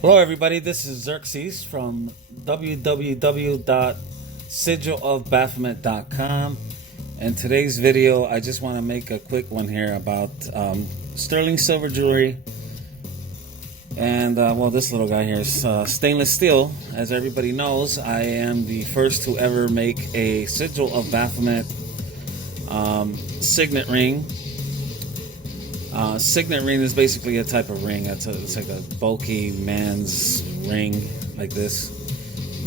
Hello, everybody. This is Xerxes from www.SIgilofBaphomet.com. And today's video, I just want to make a quick one here about sterling silver jewelry. And, well, this little guy here is stainless steel. As everybody knows, I am the first to ever make a Sigil of Baphomet signet ring. Signet ring is basically a type of ring. It's like a bulky man's ring like this,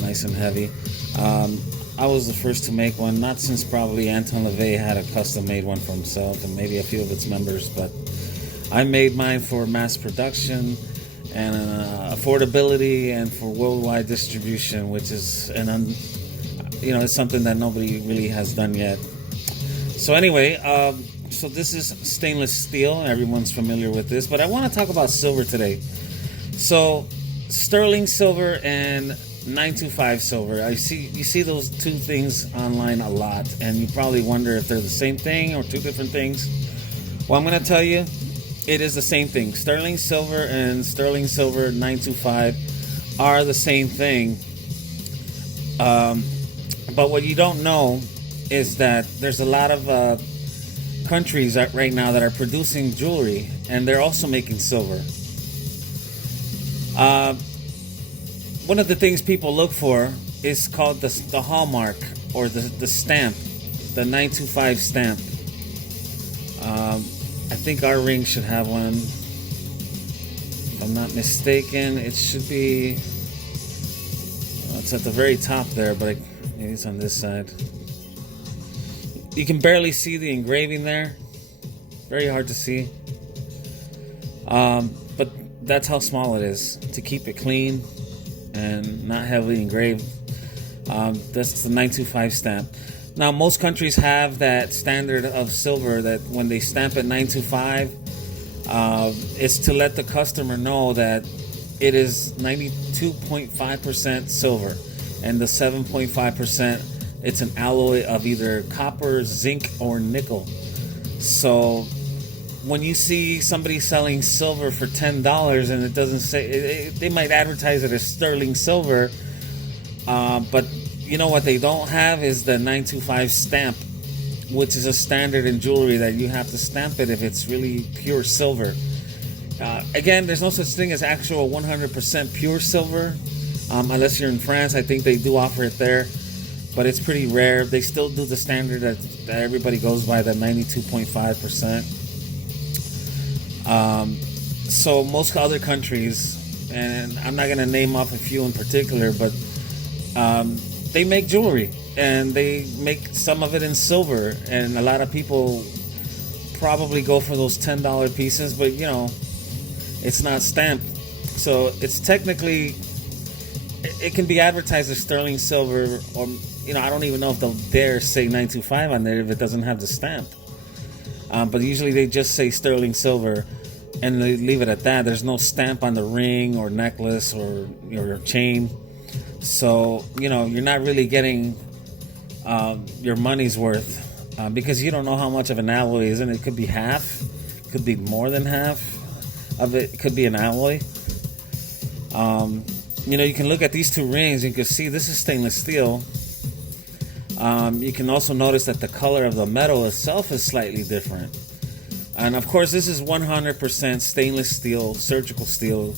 nice and heavy. I was the first to make one, not since probably Anton LaVey had a custom made one for himself and maybe a few of its members, but I made mine for mass production and affordability and for worldwide distribution, which is it's something that nobody really has done yet. So anyway, so this is stainless steel. Everyone's familiar with this, but I want to talk about silver today. So sterling silver and 925 silver. You see those two things online a lot, and you probably wonder if they're the same thing or two different things. Well, I'm going to tell you, it is the same thing. Sterling silver and sterling silver 925 are the same thing. But what you don't know is that there's a lot of countries right now that are producing jewelry, and they're also making silver. One of the things people look for is called the hallmark, or the stamp, the 925 stamp. I think our ring should have one. If I'm not mistaken, it should be. Well, it's at the very top there, but maybe it's on this side. You can barely see the engraving there. Very hard to see. But that's how small it is. To keep it clean and not heavily engraved. That's the 925 stamp. Now, most countries have that standard of silver that when they stamp at 925, it's to let the customer know that it is 92.5% silver, and the 7.5%, it's an alloy of either copper, zinc, or nickel. So when you see somebody selling silver for $10 and it doesn't say, they might advertise it as sterling silver, but you know what they don't have is the 925 stamp, which is a standard in jewelry that you have to stamp it if it's really pure silver. Again, there's no such thing as actual 100% pure silver, unless you're in France. I think they do offer it there, but it's pretty rare. They still do the standard that everybody goes by, the 92.5%. So most other countries, and I'm not going to name off a few in particular, but they make jewelry, and they make some of it in silver, and a lot of people probably go for those $10 pieces, but it's not stamped. So it's technically, it can be advertised as sterling silver, or I don't even know if they'll dare say 925 on there if it doesn't have the stamp. But usually they just say sterling silver, and they leave it at that. There's no stamp on the ring or necklace or your chain. So, you're not really getting your money's worth because you don't know how much of an alloy is, and it could be half, could be more than half of it, could be an alloy. You can look at these two rings and you can see this is stainless steel. You can also notice that the color of the metal itself is slightly different. And of course, this is 100% stainless steel, surgical steel,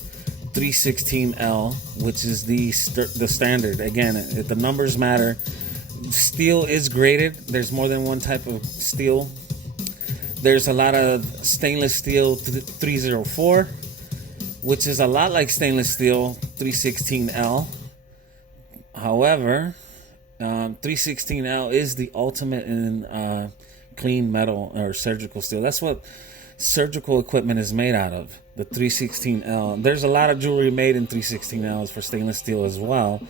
316L, which is the standard. Again, the numbers matter. Steel is graded. There's more than one type of steel. There's a lot of stainless steel 304, which is a lot like stainless steel 316L. However, 316L is the ultimate in clean metal or surgical steel. That's what surgical equipment is made out of, the 316L. There's a lot of jewelry made in 316Ls for stainless steel as well.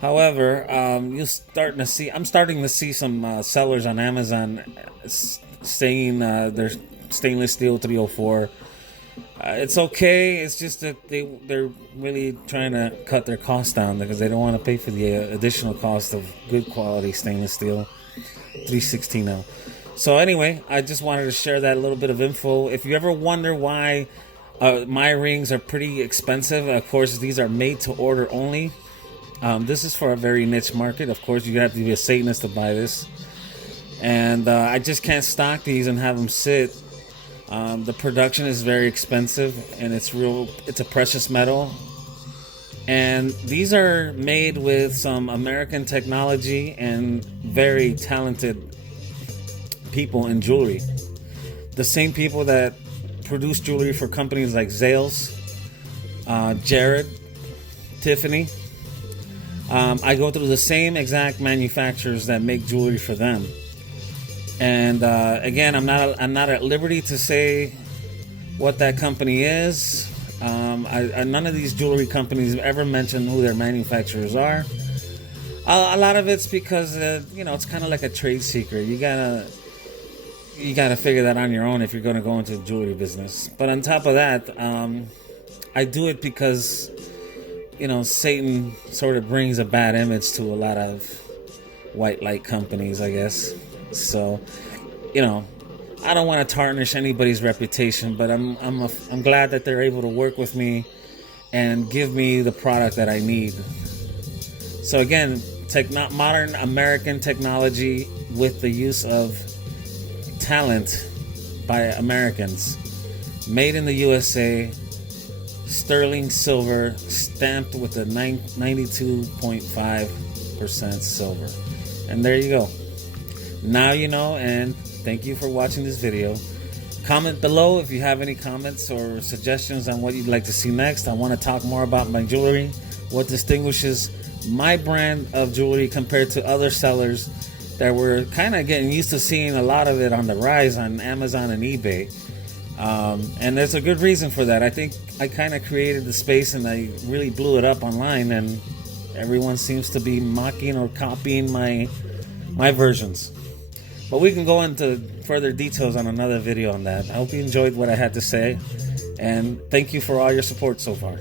However, I'm starting to see some sellers on Amazon saying they're stainless steel 304. It's okay. It's just that they're really trying to cut their costs down because they don't want to pay for the additional cost of good quality stainless steel 316L. So anyway, I just wanted to share that little bit of info. If you ever wonder why My rings are pretty expensive. Of course, these are made to order only. This is for a very niche market. Of course, you have to be a Satanist to buy this. And I just can't stock these and have them sit. The production is very expensive, and it's a precious metal. And these are made with some American technology and very talented people in jewelry. The same people that produce jewelry for companies like Zales, Jared, Tiffany. I go through the same exact manufacturers that make jewelry for them. And again, I'm not at liberty to say what that company is. None of these jewelry companies have ever mentioned who their manufacturers are. A lot of it's because it's kind of like a trade secret. You gotta figure that on your own if you're going to go into the jewelry business. But on top of that, I do it because Satan sort of brings a bad image to a lot of white light companies, I guess. So, I don't want to tarnish anybody's reputation, but I'm glad that they're able to work with me and give me the product that I need. So again, modern American technology with the use of talent by Americans, made in the USA, sterling silver, stamped with a 92.5% silver. And there you go. Now you know, and thank you for watching this video. Comment below if you have any comments or suggestions on what you'd like to see next. I want to talk more about my jewelry, what distinguishes my brand of jewelry compared to other sellers that we're kind of getting used to seeing a lot of it on the rise on Amazon and eBay. And there's a good reason for that. I think I kind of created the space and I really blew it up online, and everyone seems to be mocking or copying my versions. But we can go into further details on another video on that. I hope you enjoyed what I had to say, and thank you for all your support so far.